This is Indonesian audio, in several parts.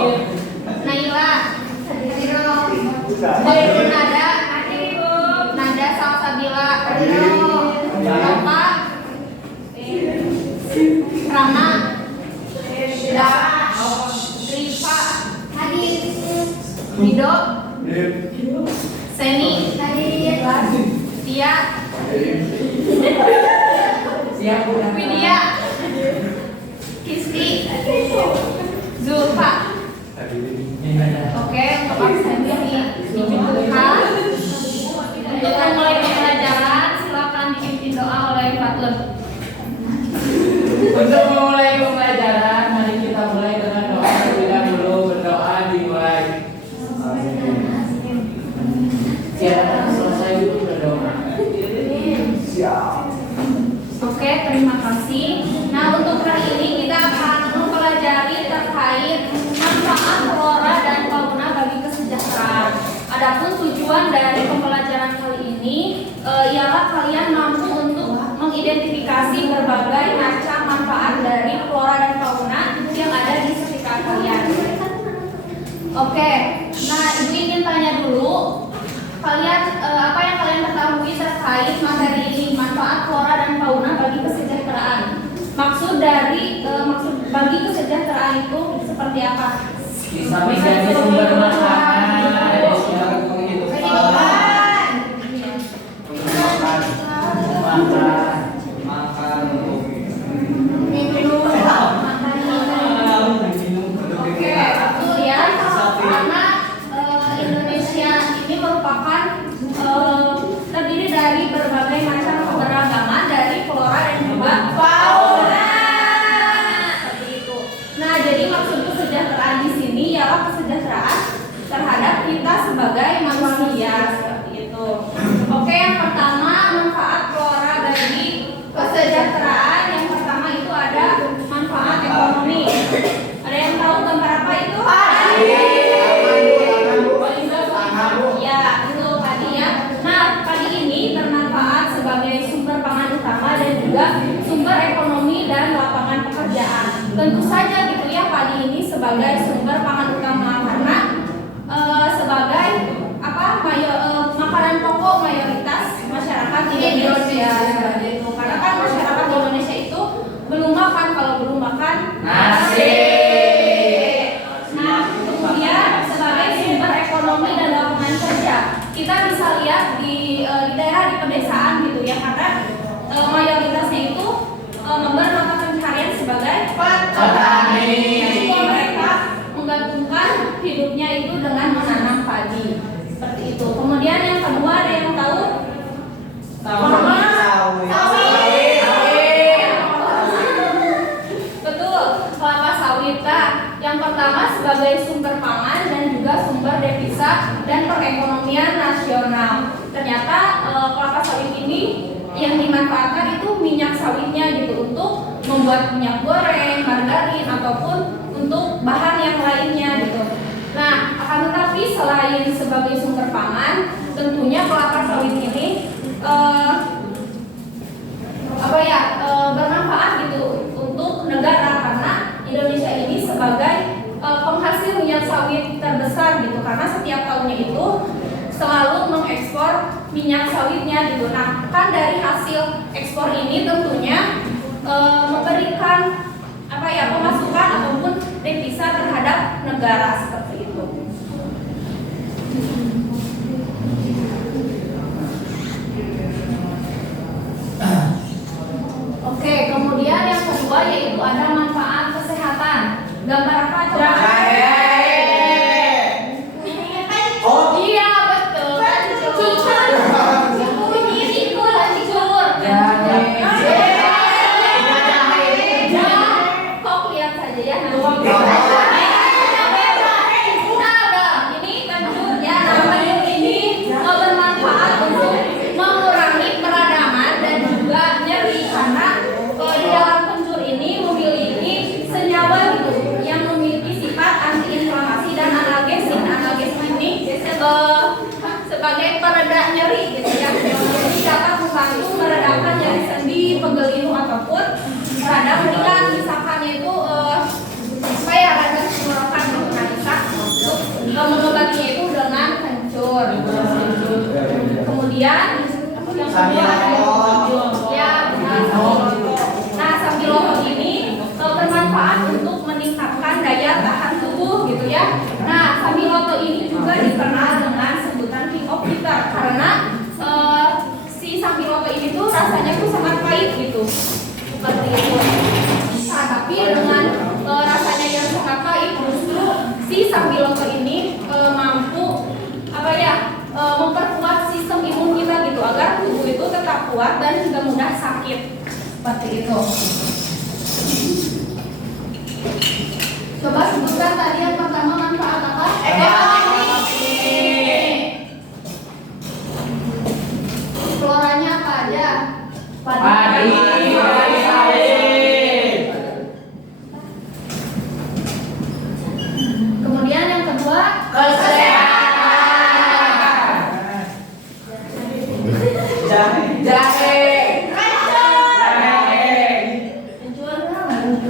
Naila, Hadirul Nada, Nada Salsabila, Nova, Rama, Da, Rifa, Hadir, Wido, Seni, Tia, Widya, Kisti, Zulfa. Oke, untuk absennya ditunjukkan. Untuk memulai pembelajaran, silakan dipimpin doa oleh Fatul. Untuk memulai pembelajaran, mari kita mulai dengan doa terlebih dahulu. Berdoa dimulai. Silakan selesai dulu berdoa. Oke, terima kasih. Nah, untuk kali ini kita akan mempelajari terkait manfaat flora dan fauna bagi kesejahteraan. Adapun tujuan dari pembelajaran kali ini ialah kalian mampu untuk mengidentifikasi berbagai macam manfaat dari flora dan fauna yang ada di sekitar kalian. Oke, nah Ibu ingin tanya dulu, kalian apa yang kalian ketahui terkait materi ini, manfaat flora dan fauna bagi kesejahteraan? Maksud bagi kesejahteraan itu seperti apa? Bisa menjadi sumber makanan. Oke, betul ya. Karena Indonesia ini merupakan terdiri dari berbagai macam keberagaman dari flora dan juga fauna. Seperti itu. Nah, jadi maksud kesejahteraan di sini ialah kesejahteraan terhadap kita sebagai manusia, seperti itu. Oke, yang pertama manfaat flora bagi kesejahteraan. Yang pertama itu ada manfaat ekonomi. Ada yang tahu gambar apa itu? Ya, itu padi ya. Nah, padi ini bermanfaat sebagai sumber pangan utama dan juga sumber ekonomi dan lapangan pekerjaan. Tentu saja gitu ya, padi ini sebagai sumber pangan utama karena sebagai makanan pokok mayoritas masyarakat di Indonesia. Seperti itu. Karena kan masyarakat di Indonesia itu belum makan, kalau belum makan nasi. Nah, kemudian sebagai sumber ekonomi dan lapangan kerja, kita bisa lihat di daerah di pedesaan gitu ya, karena mayoritasnya itu memberi mata pencaharian sebagai petani. Jadi mereka menggantungkan hidupnya itu dengan menanam padi. Seperti itu. Kemudian yang kedua, ada yang tahu? Betul, kelapa sawit. Yang pertama sebagai sumber pangan dan juga sumber devisa dan perekonomian nasional. Ternyata kelapa sawit ini yang dimanfaatkan itu minyak sawitnya gitu untuk membuat minyak goreng, margarin ataupun untuk bahan yang lainnya gitu. Nah, akan tetapi selain sebagai sumber pangan, tentunya kelapa sawit ini bermanfaat gitu untuk negara, karena Indonesia ini sebagai penghasil minyak sawit terbesar gitu, karena setiap tahunnya itu selalu mengekspor minyak sawitnya gitu. Nah, kan dari hasil ekspor ini tentunya memberikan pemasukan ataupun devisa terhadap negara, seperti itu. Oke, kemudian yang kedua yaitu ada manfaat kesehatan. Gambar apa coba? Iya, betul. Kok lihat saja ya. Ini kencur ya, namanya ini bermanfaat untuk mengurangi peradangan dan juga nyeri, karena di dalam kencur ini memiliki senyawa gitu yang memiliki sifat antiinflamasi dan analgesik. Analgesik ini sebagai pereda nyeri gitu ya. Jadi dapat membantu meredakan nyeri sendi, pegelinuh ataupun radang ringan, misalkan itu rada tenggorokan gitu. Nah, kedua ada ya benar Sambiloto. Nah Sambiloto ini bermanfaat untuk meningkatkan daya tahan tubuh gitu ya. Nah Sambiloto ini juga dikenal dengan sebutan king of bitter karena si Sambiloto ini tuh rasanya tuh sangat pahit gitu seperti itu. Nah, tapi dengan rasanya yang sangat pahit justru si Sambiloto ini mampu apa ya memperkuat sistem imun kita gitu agar tubuh itu tetap kuat dan juga mudah sakit seperti itu. Coba sebutkan tadi yang pertama manfaat apa? Ekonomi. Floranya apa aja? Padi. Kemudian yang kedua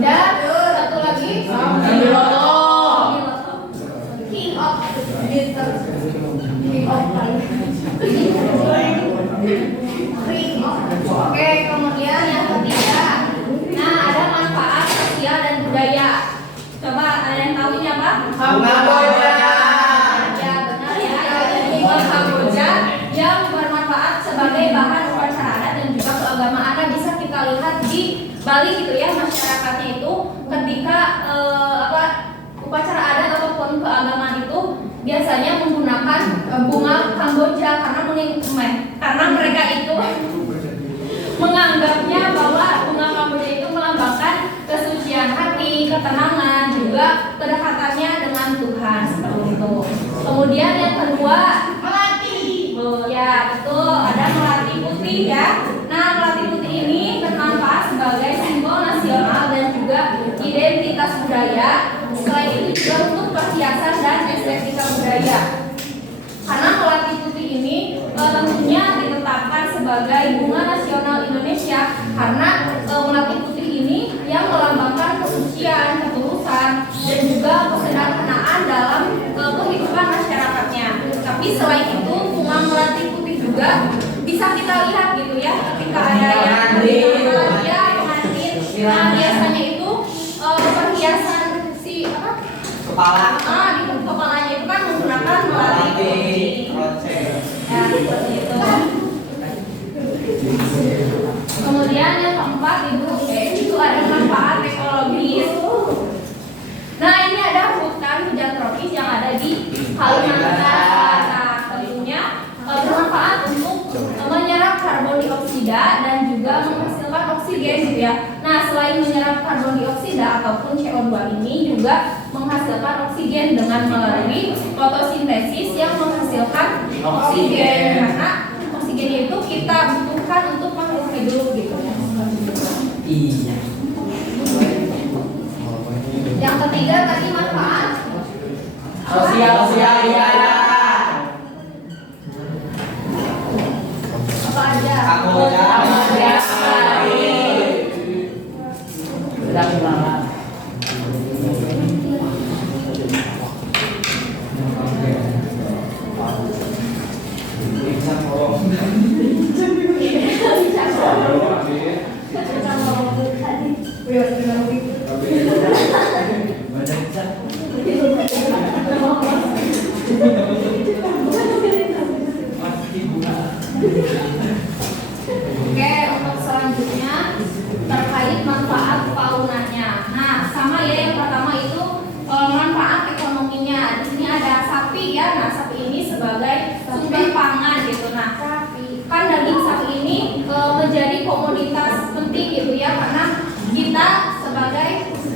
dan satu lagi Sambiloto. King of bitter. King of Oke, kemudian yang ketiga. Nah, ada manfaat sosial dan budaya. Coba ada yang tahu ini apa? Kamboja. Ya, benar ya. Yaitu bunga kamboja yang bermanfaat sebagai bahan upacara adat dan juga keagamaan. Nah, bisa kita lihat di Bali gitu ya, masyarakatnya itu ketika upacara adat ataupun keagamaan itu biasanya menggunakan bunga kamboja karena mereka itu menganggapnya bahwa bunga kamboja itu melambangkan kesucian hati, ketenangan, juga kedekatannya dengan Tuhan seperti itu. Kemudian yang kedua, melati. Ya betul, ada melati putih ya. Nah melati putih ini bermanfaat sebagai simbol nasional dan juga identitas budaya. Selain itu juga untuk perhiasan dan estetika budaya. Karena melati putih ini tentunya ditetapkan sebagai bunga nasional Indonesia karena melati putih ini yang melambangkan kesucian, ketulusan, dan juga kesederhanaan dalam kehidupan masyarakatnya. Tapi selain itu bunga melati putih juga bisa kita lihat gitu ya ketika ada yang pengantin. Nah biasanya itu perhiasan si apa? Kepala. Di kepalanya itu kan menggunakan melati putih. Ya, seperti itu. Kemudian yang keempat itu ada manfaat ekologis. Nah ini ada hutan hujan tropis yang ada di Kalimantan Selatan. Nah, tentunya bermanfaat untuk menyerap karbon dioksida dan juga menghasilkan oksigen gitu ya. Nah selain menyerap karbon dioksida ataupun CO2 ini juga menghasilkan oksigen dengan melalui fotosintesis yang menghasilkan oksigen karena oksigen itu kita butuhkan untuk makhluk hidup gitu ya. Iya. Yang ketiga tadi manfaat Sosial ya. apa aja? Kamboja. Sedang banget. Oke, untuk selanjutnya terkait manfaat faunanya. Nah, sama ya yang pertama itu manfaat ekonominya. Di sini ada sapi ya. Nah, sapi ini sebagai sumber pangan gitu. Nah, kan daging sapi ini menjadi komoditas penting gitu ya karena kita sebagai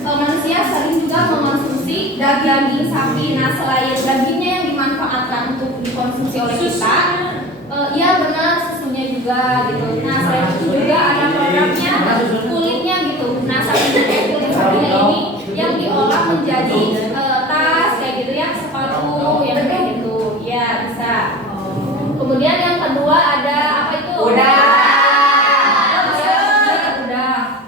manusia sering juga mengonsumsi daging sapi. Nah, selain dagingnya yang dimanfaatkan untuk dikonsumsi oleh kita, ya benar susunya juga gitu. Nah, selain itu juga ada produknya kulitnya gitu. Nah, kulit sapinya ini yang diolah menjadi tas kayak gitu ya, sepatu yang kayak gitu. Ya, bisa. Kemudian yang kedua ada apa itu? Udang.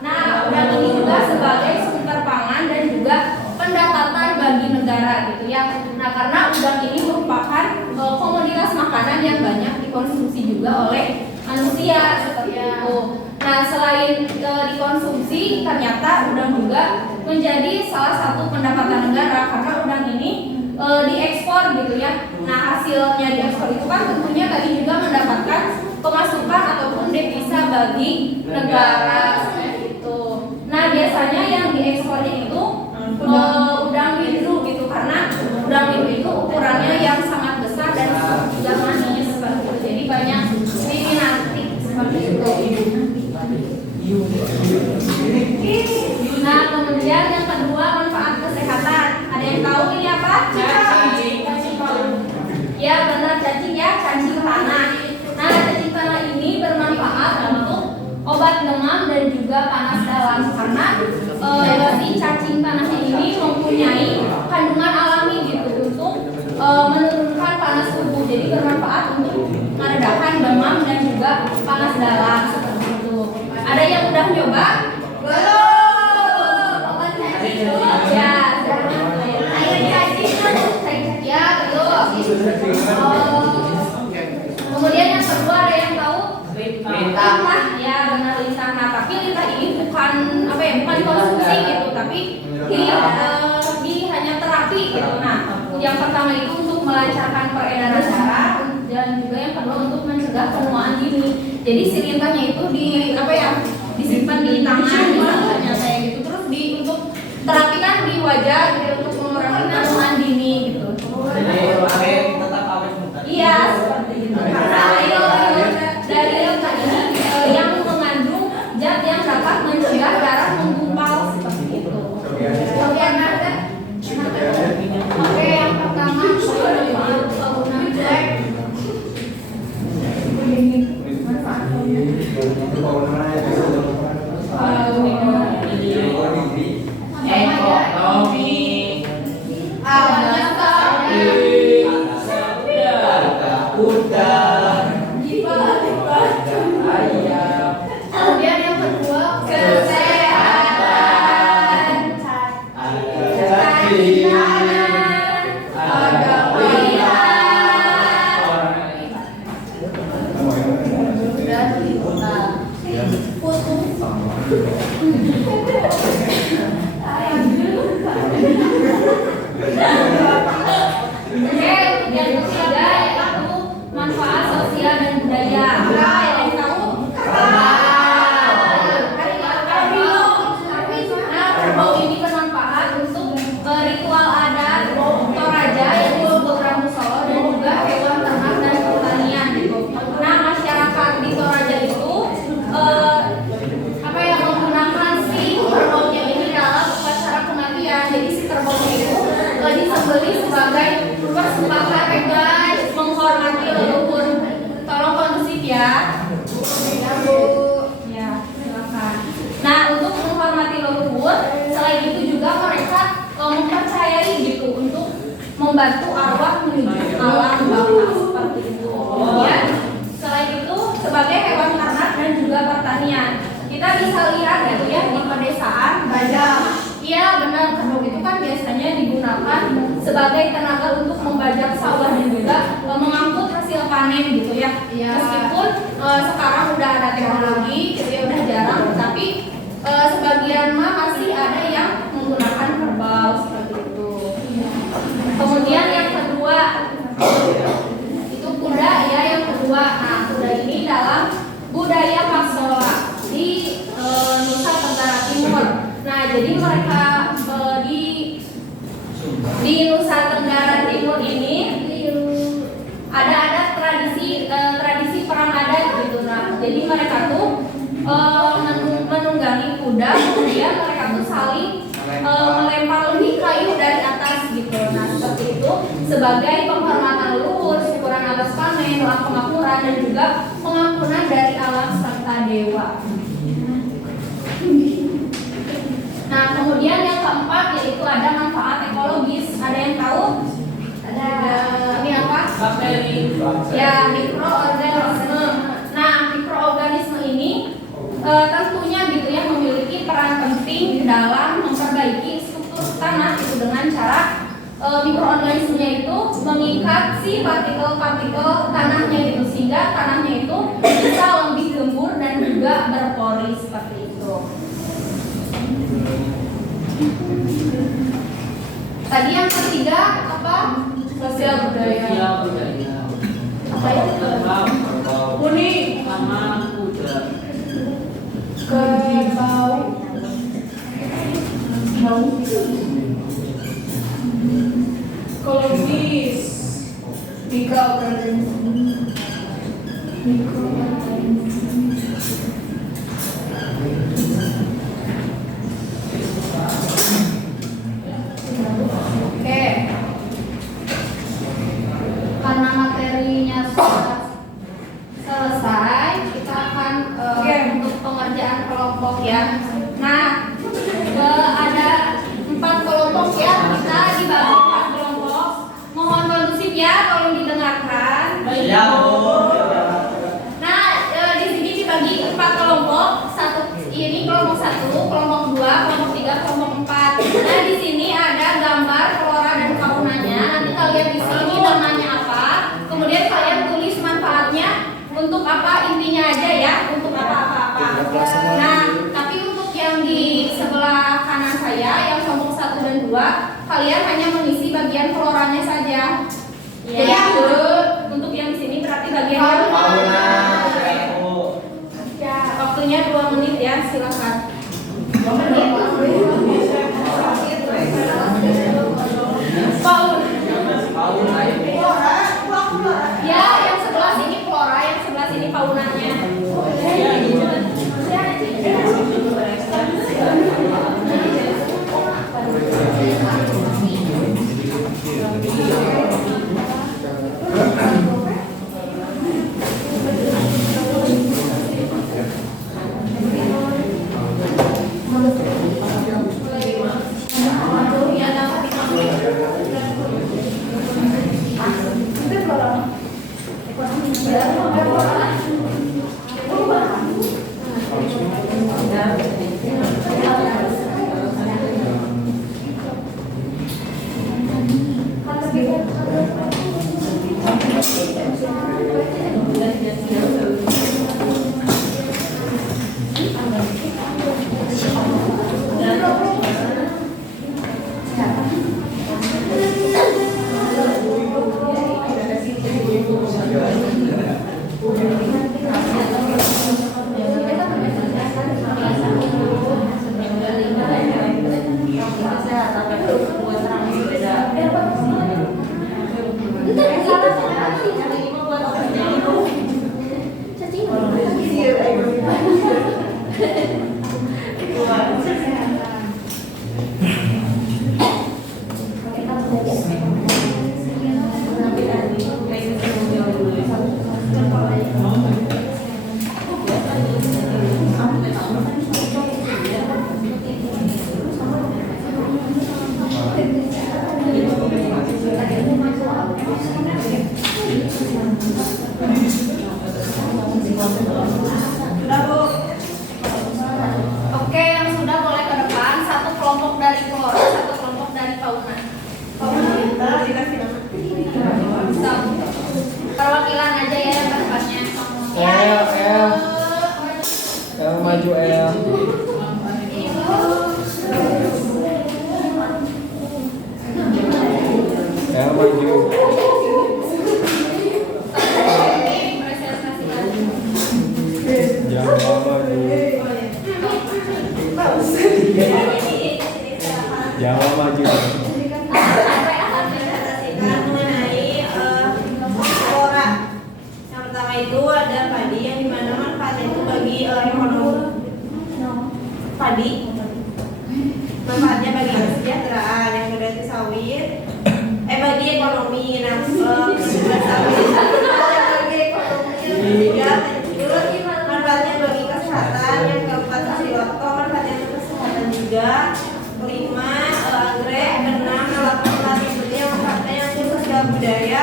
Nah, udang ini juga sebagai sumber pangan dan juga pendapatan bagi negara gitu ya. Nah, karena udang ini merupakan komoditas makanan yang banyak dikonsumsi juga oleh manusia seperti itu. Nah, selain dikonsumsi, ternyata udang juga menjadi salah satu pendapatan negara karena udang ini diekspor gitu ya. Nah, hasilnya diekspor itu kan tentunya tadi juga mendapatkan pemasukan ataupun devisa bagi negara seperti itu. Nah, biasanya yang diekspornya itu udang biru gitu karena udang biru itu ukurannya yang sangat besar dan juga manis seperti itu. Jadi banyak diminati seperti itu. Nah, kemudian yang kedua manfaat kesehatan. Ada yang tahu ini apa? Ya benar, cacing ya, cacing tanah. Nah, cacing tanah ini bermanfaat untuk obat demam dan juga panas dalam karena si cacing tanah ini mempunyai kandungan alami gitu untuk menurunkan panas tubuh. Jadi bermanfaat untuk meredakan demam dan juga panas dalam seperti itu. Ada yang udah nyoba? Belum. Obat cacing ya. Air cacing ya betul. Kemudian yang kedua ada yang tahu? Lintah. Ya benar lintah. Nah, tapi lintah ini bukan apa ya? Bukan dikonsumsi gitu, tapi di hanya terapi gitu. Nah, yang pertama itu untuk melancarkan peredaran darah dan juga yang kedua untuk mencegah penuaan dini. Jadi si lintahnya itu disimpan di tangan misalnya kayak gitu, terus untuk terapi kan di wajah gitu untuk mengurangi penuaan dini gitu. Iya seperti itu. Karena dari lintah ini yang mengandung zat yang dapat mencegah darah menggumpal seperti itu. Kemudian ada yang pertama ekonomi awalnya kemudian yang kedua kesehatan, yang ketiga yaitu manfaat sosial dan budaya. Yang tahu? Kerbau ini bermanfaat untuk ritual adat Toraja yang disebut Ramu Solo dan juga hewan ternak dan pertanian gitu. Nah, masyarakat di Toraja itu menggunakan si kerbaunya ini dalam upacara kematian. Jadi si kerbaunya itu disembelih sebagai persembahan guys, menghormati leluhur. Tolong kondusif ya. Ya, silakan. Nah, untuk menghormati leluhur, selain itu juga mereka mempercayai gitu untuk membantu arwah menuju alam bawah seperti itu. Kemudian selain itu sebagai hewan ternak dan juga pertanian, kita bisa lihat gitu ya di pedesaan bajak. Iya benar, kerbau itu kan biasanya digunakan sebagai tenaga untuk membajak sawah dan juga mengangkut hasil panen gitu ya. Meskipun sekarang udah ada teknologi, gitu ya udah jarang, tapi sebagian masih ada yang menggunakan kerbau seperti itu. Kemudian yang kedua itu kuda ya, yang kedua. Nah, kuda ini dalam budaya Paksora di Nusa Tenggara Timur. Nah, jadi mereka di Nusa Tenggara Timur ini ada tradisi perang adat gitu. Nah, jadi mereka tuh menunggangi kuda, kemudian mereka tuh saling melempar lebih kayu dari atas gitu. Nah, seperti itu sebagai penghormatan leluhur, syukuran atas panen, doa kemakmuran dan juga pengampunan dari alam serta dewa. Nah, kemudian yang keempat yaitu ada manfaat ekologis. Ada yang tahu? Ada. Ini apa? bakteri. Ya, mikroorganisme. Nah, mikroorganisme ini tentunya gitu ya memiliki peran penting dalam memperbaiki struktur tanah itu dengan cara mikroorganismenya itu mengikat si partikel-partikel tanahnya itu, sehingga tanahnya itu bisa lebih gembur dan juga berpori seperti itu. Tadi yang ketiga apa? Sosial budaya. Apa ya? Kuning sama kuda. Kerbau. Koloniis. Mikroorganisme. Oke. Karena materinya sudah selesai, kita akan untuk pengerjaan kelompok ya. Nah, ada 4 kelompok ya. Kita dibagi 4 kelompok. Mohon kondusif ya, tolong didengarkan. Ya, Nah, di sini dibagi 4 kelompok. Ini kelompok 1, kelompok 2, kelompok 3, kelompok 4. Nah, di sini ada gambar flora dan faunanya. Nanti kalian di sini namanya apa? Kemudian kalian tulis manfaatnya untuk apa, intinya aja ya, untuk apa-apa. Nah, tapi untuk yang di sebelah kanan saya, yang kelompok 1 dan 2, kalian hanya mengisi bagian floranya saja. Jadi untuk yang di sini berarti bagian waktunya 2 menit ya, silakan. 2 menit. Ya, yang sebelah sini flora, yang sebelah sini faunanya. Oke, yang sudah boleh ke depan. 1 kelompok dari flora, 1 kelompok dari fauna. Perwakilan aja ya yang ke depannya. El maju El. El maju. Jangan maju. Jangan maju. Mengenai flora. Yang pertama itu ada padi, yang dimana manfaatnya itu bagi ekonomi. Padi manfaatnya bagi kesejahteraan. Yang kedua itu sawit, bagi ekonomi. Nah, sawit bagi ekonomi. Yang ketiga lanjut, manfaatnya bagi kesehatan. Yang keempat siloto, manfaatnya untuk kesehatan juga. Kelima anggrek. Keenam alat petani yang manfaatnya yang untuk sosial budaya.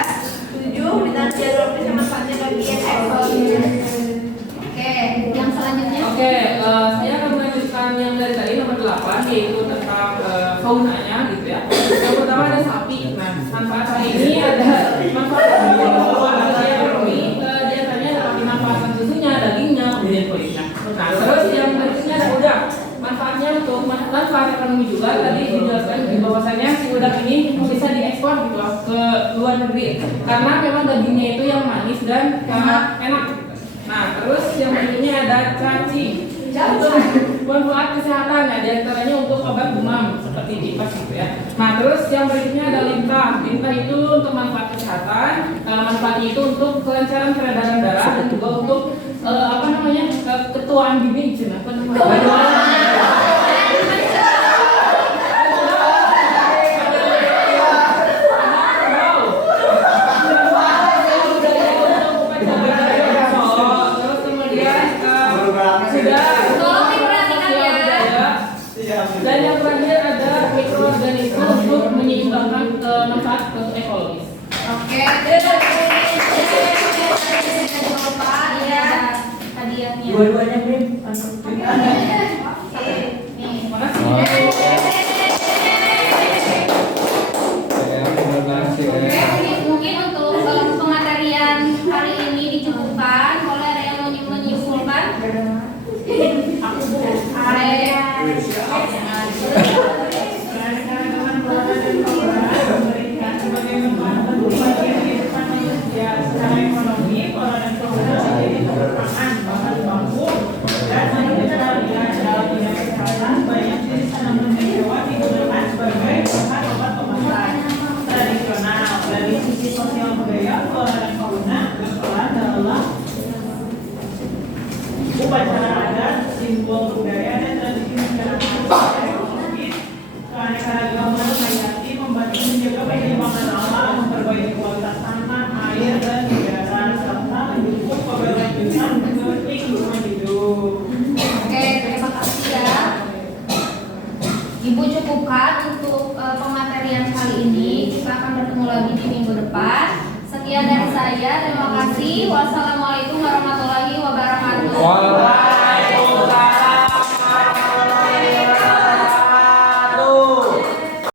7 bintang jalur yang manfaatnya bagi ekspor. Oke, yang selanjutnya. Oke, saya akan melanjutkan yang dari tadi nomor 8, yaitu tentang faunanya gitu ya. Yang pertama ada sapi. ini ada manfaat ekonomi, diantaranya dapat dimanfaatkan susunya, dagingnya, kemudian kulitnya. Nah, terus yang berikutnya ada udang. Manfaatnya untuk manfaat ekonomi juga tadi dijelaskan di bahwasanya si udang ini bisa diekspor gitu ke luar negeri karena memang dagingnya itu yang manis dan enak. Nah, terus yang berikutnya ada cacing. Untuk manfaat kesehatan ya, diantaranya untuk obat demam seperti tipes gitu ya. Nah, terus yang berikutnya ada lintah. Lintah itu untuk manfaat kesehatan. Manfaatnya itu untuk kelancaran peredaran darah dan juga untuk ketuaan bibir gitu. Apa namanya? Dan yang terakhir ada mikroorganisme untuk menyeimbangkan manfaat ekologis. Oke. Hadiahnya. Dua-duanya Bim. Makasih. Terima kasih. Mungkin untuk pematerian hari ini dicukupkan. Boleh ada yang mau menyimpulkan? Dari sisi sosial budaya, flora dan fauna berperan dalam upacara adat, simbol budaya dan tradisi masyarakat ekologis, keanekaragaman hayati, membantu menjaga kehidupan alam, memperbaiki kualitas tanah, air dan udara, serta mendukung keberlanjutan lingkungan hidup. Oke, terima kasih ya. Ibu cukupkan untuk pematerian kali ini. Kita akan bertemu lagi di minggu depan. Sekian dari saya. Terima kasih. Wassalamualaikum warahmatullahi wabarakatuh.